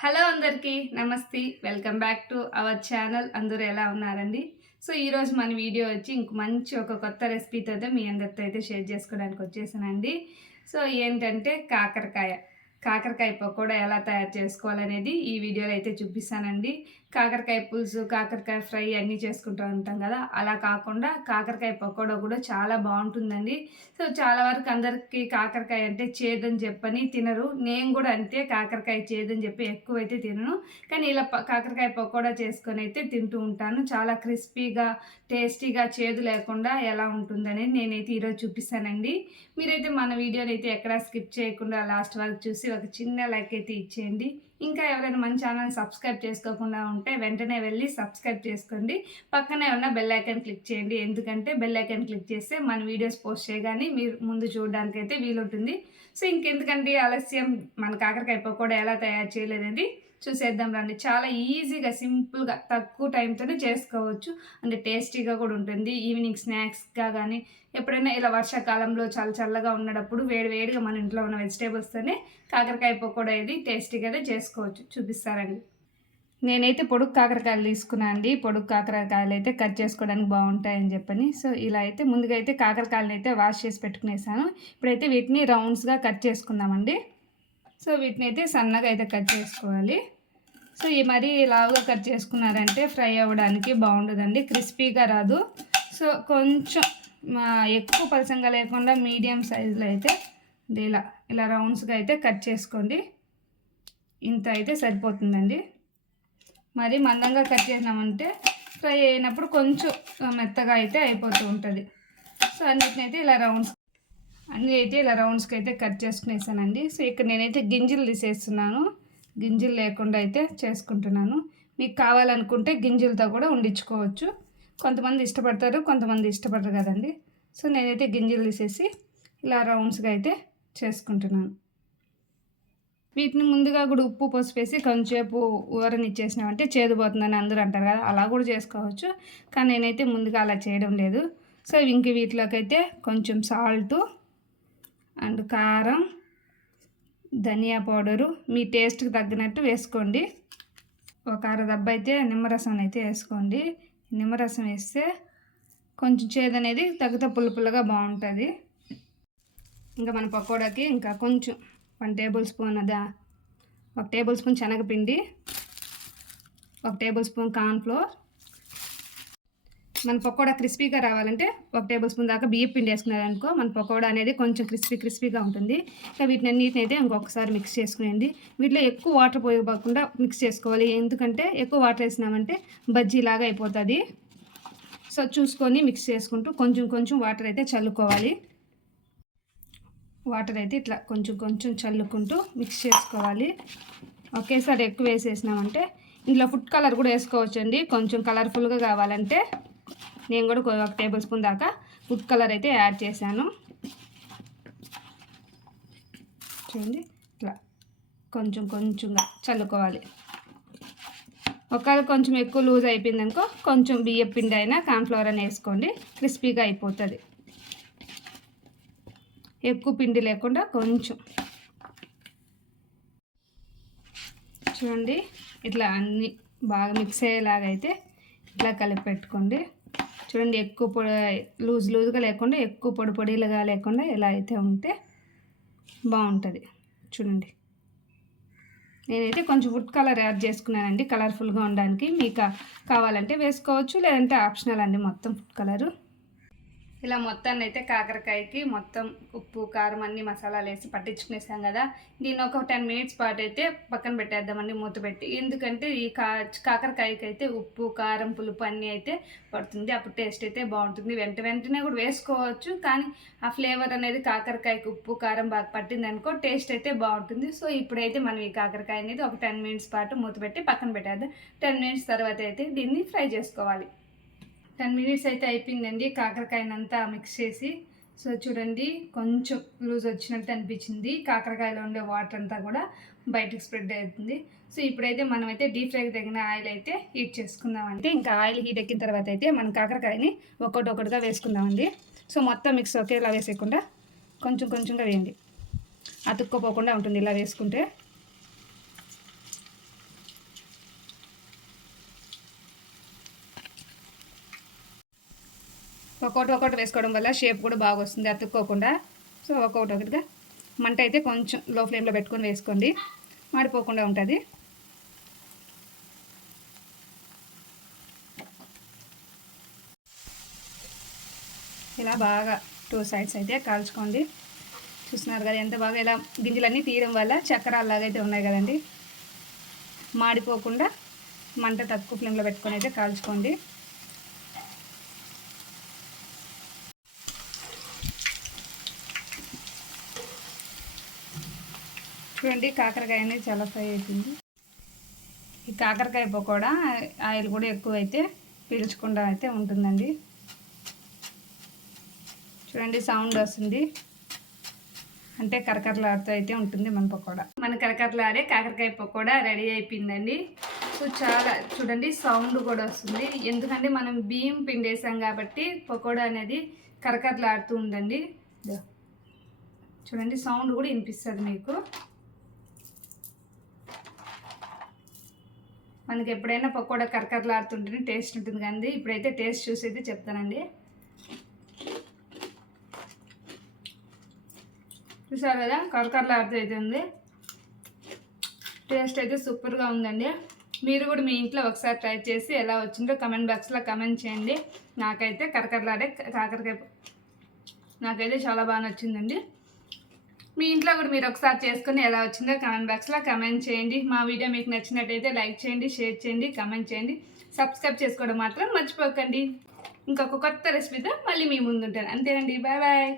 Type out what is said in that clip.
Hello అందరికీ నమస్తే. Welcome back to our channel. అందరూ ఎలా ఉన్నారండి? సో ఈరోజు మన వీడియో వచ్చి ఇంక మంచి ఒక కొత్త రెసిపీతో మీ అందరితో అయితే షేర్ చేసుకోవడానికి వచ్చేసానండి. సో ఏంటంటే కాకరకాయ. కాకరకాయ పకోడా ఎలా తయారు చేసుకోవాలనేది ఈ వీడియోలో అయితే చూపిస్తానండి. కాకరకాయ పులుసు కాకరకాయ ఫ్రై అన్నీ చేసుకుంటూ ఉంటాం కదా. అలా కాకుండా కాకరకాయ పకోడా కూడా చాలా బాగుంటుందండి. సో చాలా వరకు అందరికీ కాకరకాయ అంటే చేదని చెప్పని తినరు. నేను కూడా అంతే కాకరకాయ చేదని చెప్పి ఎక్కువైతే తినను. కానీ ఇలా ప- కాకరకాయ పకోడా చేసుకొని అయితే తింటూ ఉంటాను. చాలా క్రిస్పీగా టేస్టీగా చేదు లేకుండా ఎలా ఉంటుందనేది నేనైతే ఈరోజు చూపిస్తానండి. మీరైతే మన వీడియోని అయితే ఎక్కడా స్కిప్ చేయకుండా లాస్ట్ వరకు చూసి ఒక చిన్న లైక్ అయితే ఇచ్చేయండి. ఇంకా ఎవరైనా మన ఛానల్ సబ్స్క్రైబ్ చేసుకోకుండా ఉంటే వెంటనే వెళ్ళి సబ్స్క్రైబ్ చేసుకోండి. పక్కనే ఉన్న బెల్ ఐకాన్ క్లిక్ చేయండి. ఎందుకంటే బెల్ ఐకాన్ క్లిక్ చేస్తే మన వీడియోస్ పోస్ట్ చేయగానే మీరు ముందు చూడడానికి అయితే వీలుంటుంది. సో ఇంకెందుకంటే ఆలస్యం? మన కాకరకాయ పకోడా ఎలా తయారు చేయలేదండి? చూసేద్దాం రండి. చాలా ఈజీగా సింపుల్గా తక్కువ టైంతోనే చేసుకోవచ్చు. అంటే టేస్టీగా కూడా ఉంటుంది. ఈవినింగ్ స్నాక్స్గా కానీ ఎప్పుడైనా ఇలా వర్షాకాలంలో చాలా చల్లగా ఉన్నప్పుడు వేడి వేడిగా మన ఇంట్లో ఉన్న వెజిటేబుల్స్తోనే కాకరకాయ పకోడా ఇది టేస్టీగా చేసుకోవచ్చు. చూపిస్తారండి. నేనైతే పొడుగు కాకరకాయలు తీసుకున్నాను అండి. పొడుగు కాకరకాయలు అయితే కట్ చేసుకోవడానికి బాగుంటాయని చెప్పని. సో ఇలా అయితే ముందుగా అయితే కాకరకాయలను అయితే వాష్ చేసి పెట్టుకునేసాను. ఇప్పుడైతే వీటిని రౌండ్స్గా కట్ చేసుకుందామండి. సో వీటిని అయితే సన్నగా అయితే కట్ చేసుకోవాలి. సో ఈ మరీ లావుగా కట్ చేసుకున్నారంటే ఫ్రై అవ్వడానికి బాగుండదండి క్రిస్పీగా రాదు. సో కొంచెం ఎక్కువ పలసంగా లేకుండా మీడియం సైజులో అయితే ఇలా ఇలా రౌండ్స్గా అయితే కట్ చేసుకోండి. ఇంత అయితే సరిపోతుందండి. మరి మందంగా కట్ చేసినామంటే ఫ్రై అయినప్పుడు కొంచెం మెత్తగా అయితే అయిపోతూ ఉంటుంది. సో అన్నిటిని అయితే ఇలా రౌండ్స్ అన్నీ అయితే ఇలా రౌండ్స్కి అయితే కట్ చేసుకునేసానండి. సో ఇక్కడ నేనైతే గింజలు తీసేస్తున్నాను. గింజలు లేకుండా అయితే చేసుకుంటున్నాను. మీకు కావాలనుకుంటే గింజలతో కూడా వండించుకోవచ్చు కొంతమంది ఇష్టపడతారు కొంతమంది ఇష్టపడరు కదండి. సో నేనైతే గింజలు తీసేసి ఇలా రౌండ్స్గా అయితే చేసుకుంటున్నాను. వీటిని ముందుగా కూడా ఉప్పు పసుపు వేసి కొంచెంసేపు ఊరనిచ్చేసినామంటే చేదు పోతుందని అందరూ అంటారు కదా అలా కూడా చేసుకోవచ్చు. కానీ నేనైతే ముందుగా అలా చేయడం లేదు. సో ఇంక వీటిలోకైతే కొంచెం సాల్టు అండ్ కారం ధనియా పౌడరు మీ టేస్ట్కి తగ్గినట్టు వేసుకోండి. ఒక అరదబ్బ అయితే నిమ్మరసం అయితే వేసుకోండి. నిమ్మరసం వేస్తే కొంచెం చేదు అనేది తగ్గితే పుల్ల పుల్లగా బాగుంటుంది. ఇంకా మన పకోడాకి ఇంకా కొంచెం వన్ టేబుల్ స్పూన్ అదా ఒక టేబుల్ స్పూన్ శనగపిండి ఒక టేబుల్ స్పూన్ కార్న్ఫ్లోర్ మన పకోడా క్రిస్పీగా రావాలంటే ఒక టేబుల్ స్పూన్ దాకా బియ్యం పిండి వేసుకున్నారనుకో మన పకోడా అనేది కొంచెం క్రిస్పీ క్రిస్పీగా ఉంటుంది. ఇంకా వీటిని అన్నిటిని అయితే ఇంకొకసారి మిక్స్ చేసుకునేయండి. వీటిలో ఎక్కువ వాటర్ పోయకుండా మిక్స్ చేసుకోవాలి. ఎందుకంటే ఎక్కువ వాటర్ వేసినామంటే బజ్జీలాగా అయిపోతుంది. సో చూసుకొని మిక్స్ చేసుకుంటూ కొంచెం కొంచెం వాటర్ అయితే చల్లుకోవాలి. వాటర్ అయితే ఇట్లా కొంచెం కొంచెం చల్లుకుంటూ మిక్స్ చేసుకోవాలి. ఒకేసారి ఎక్కువ వేసేసినామంటే ఇందులో ఫుడ్ కలర్ కూడా వేసుకోవచ్చండి. కొంచెం కలర్ఫుల్గా కావాలంటే నేను కూడా ఒక టేబుల్ స్పూన్ దాకా ఫుడ్ కలర్ అయితే యాడ్ చేశాను. చూడండి ఇట్లా కొంచెం కొంచెంగా చల్లుకోవాలి. ఒకవేళ కొంచెం ఎక్కువ లూజ్ అయిపోయిందనుకో కొంచెం బియ్యం పిండి అయినా కార్న్ఫ్లవర్ అని వేసుకోండి క్రిస్పీగా అయిపోతుంది. ఎక్కువ పిండి లేకుండా కొంచెం. చూడండి ఇట్లా అన్ని బాగా మిక్స్ అయ్యేలాగా అయితే ఇట్లా కలిపి పెట్టుకోండి. చూడండి ఎక్కువ పొడి లూజ్ లూజ్గా లేకుండా ఎక్కువ పొడి పొడిలుగా లేకుండా ఎలా అయితే ఉంటే బాగుంటుంది. చూడండి. నేనైతే కొంచెం ఫుడ్ కలర్ యాడ్ చేసుకున్నానండి కలర్ఫుల్గా ఉండడానికి. మీకు కావాలంటే వేసుకోవచ్చు లేదంటే ఆప్షనల్ అండి మొత్తం ఫుడ్ కలరు. ఇలా మొత్తాన్ని అయితే కాకరకాయకి మొత్తం ఉప్పు కారం అన్ని మసాలాలు వేసి పట్టించుకునేసాం కదా. దీన్ని ఒక టెన్ మినిట్స్ పాటు అయితే పక్కన పెట్టేద్దామండి మూత పెట్టి. ఎందుకంటే ఈ కా కాకరకాయకి అయితే ఉప్పు కారం పులుపు అన్నీ అయితే పడుతుంది. అప్పుడు టేస్ట్ అయితే బాగుంటుంది. వెంట వెంటనే కూడా వేసుకోవచ్చు. కానీ ఆ ఫ్లేవర్ అనేది కాకరకాయకి ఉప్పు కారం బాగా పట్టింది అనుకో టేస్ట్ అయితే బాగుంటుంది. సో ఇప్పుడైతే మనం ఈ కాకరకాయ అనేది ఒక టెన్ మినిట్స్ పాటు మూత పెట్టి పక్కన పెట్టేద్దాం. టెన్ మినిట్స్ తర్వాత అయితే దీన్ని ఫ్రై చేసుకోవాలి. టెన్ మినిట్స్ అయితే అయిపోయిందండి. కాకరకాయనంతా మిక్స్ చేసి. సో చూడండి కొంచెం లూజ్ వచ్చినట్టు అనిపించింది. కాకరకాయలో ఉండే వాటర్ అంతా కూడా బయటకు స్ప్రెడ్ అవుతుంది. సో ఇప్పుడైతే మనం అయితే డీప్ ఫ్రైకి తగిన ఆయిల్ అయితే హీట్ చేసుకుందామంటే ఇంకా ఆయిల్ హీట్ ఎక్కిన తర్వాత అయితే మనం కాకరకాయని ఒక్కొక్కటి ఒకటిగా వేసుకుందామండి. సో మొత్తం మిక్స్ ఒకేలా వేసేయకుండా కొంచెం కొంచెంగా వేయండి. అతుక్కోపోకుండా ఉంటుంది ఇలా వేసుకుంటే. ఒకటి ఒకటి వేసుకోవడం వల్ల షేప్ కూడా బాగా వస్తుంది అతుక్కోకుండా. సో ఒక్కొక్కటి ఒకటిగా. మంట అయితే కొంచెం లో ఫ్లేమ్లో పెట్టుకొని వేసుకోండి. మాడిపోకుండా ఉంటుంది. ఇలా బాగా టూ సైడ్స్ అయితే కాల్చుకోండి. చూస్తున్నారు కదా ఎంత బాగా ఇలా గింజలన్నీ తీయడం వల్ల చక్రాల్లాగా అయితే ఉన్నాయి కదండి. మాడిపోకుండా మంట తక్కువ ఫ్లేమ్లో పెట్టుకొని అయితే కాల్చుకోండి. చూడండి కాకరకాయ అనేది చాలా ఫ్రై అవుతుంది ఈ కాకరకాయ పకోడా ఆయిల్ కూడా ఎక్కువ అయితే పీల్చకుండా అయితే ఉంటుందండి. చూడండి సౌండ్ వస్తుంది. అంటే కరకరలాడుతూ అయితే ఉంటుంది మన పకోడా. మన కరకరలాడే కాకరకాయ పకోడా రెడీ అయిపోయిందండి. సో చాలా చూడండి సౌండ్ కూడా వస్తుంది. ఎందుకంటే మనం బియ్యం పిండేసాం కాబట్టి పకోడా అనేది కరకరలాడుతూ ఉందండి. చూడండి సౌండ్ కూడా వినిపిస్తుంది మీకు. మనకి ఎప్పుడైనా పకోడా కరకరలాడుతుంటేనే టేస్ట్ ఉంటుంది కానీ ఇప్పుడైతే టేస్ట్ చూసి అయితే చెప్తానండి. చూసారు కదా? కరకరలాడుతూ అయితే ఉంది. టేస్ట్ అయితే సూపర్గా ఉందండి. మీరు కూడా మీ ఇంట్లో ఒకసారి ట్రై చేసి ఎలా వచ్చిందో కమెంట్ బాక్స్లో కమెంట్ చేయండి. నాకైతే కరకరలాడే కాకరకాయ నాకైతే చాలా బాగా నచ్చిందండి. మీ ఇంట్లో కూడా మీరు ఒకసారి చేసుకుని ఎలా వచ్చిందో కామెంట్ బాక్స్లో కమెంట్ చేయండి. మా వీడియో మీకు నచ్చినట్టయితే లైక్ చేయండి షేర్ చేయండి కమెంట్ చేయండి. సబ్స్క్రైబ్ చేసుకోవడం మాత్రం మర్చిపోకండి. ఇంకొక కొత్త రెసిపీతో మళ్ళీ మీ ముందుంటాను అంతేనండి. Bye bye